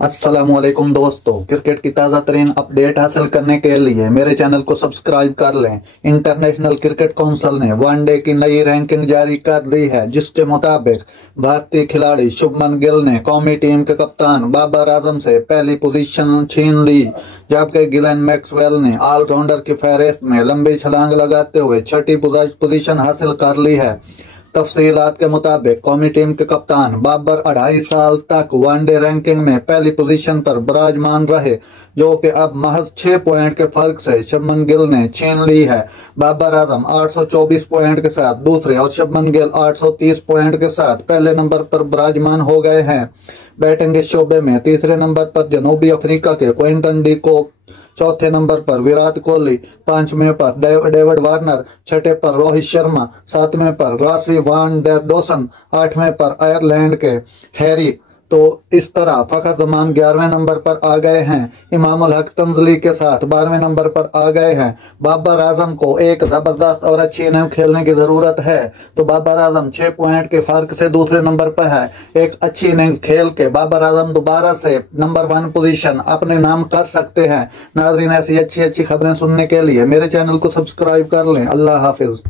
अस्सलामुअलैकुम दोस्तों, क्रिकेट की ताज़ा तरीन अपडेट हासिल करने के लिए मेरे चैनल को सब्सक्राइब कर लें। इंटरनेशनल क्रिकेट काउंसिल ने वनडे की नई रैंकिंग जारी कर दी है, जिसके मुताबिक भारतीय खिलाड़ी शुभमन गिल ने कौमी टीम के कप्तान बाबर आजम से पहली पोजीशन छीन ली, जबकि गिलेन मैक्सवेल ने ऑलराउंडर की फहरिस्त में लंबी छलांग लगाते हुए छठी पोजीशन हासिल कर ली है। तफसीलात के मुताबिक कौमी टीम के कप्तान बाबर 2.5 साल तक वनडे रैंकिंग में पहली पोजीशन पर विराजमान रहे, जो कि अब महज 6 पॉइंट के फर्क से शुभमन गिल ने छीन ली है। बाबर आजम 824 पॉइंट के साथ दूसरे और शुभमन गिल 830 पॉइंट के साथ पहले नंबर पर विराजमान हो गए हैं। बैटिंग के शोबे में तीसरे नंबर पर जनूबी अफ्रीका के क्विंटन डी कोक, चौथे नंबर पर विराट कोहली, पांचवें पर डेविड वार्नर, छठे पर रोहित शर्मा, सातवें पर राशि वान डर डॉसन, आठवें पर आयरलैंड के हैरी। तो इस तरह फखर जमान 11वें नंबर पर आ गए हैं। इमाम उल हक तंजली के साथ 12वें नंबर पर आ गए हैं। बाबर आजम को एक जबरदस्त और अच्छी इनिंग खेलने की जरूरत है, तो बाबर आजम 6 पॉइंट के फर्क से दूसरे नंबर पर है। एक अच्छी इनिंग्स खेल के बाबर आजम दोबारा से नंबर 1 पोजीशन अपने नाम कर सकते हैं। नाज़रीन, ऐसी अच्छी अच्छी खबरें सुनने के लिए मेरे चैनल को सब्सक्राइब कर लें। अल्लाह हाफिज।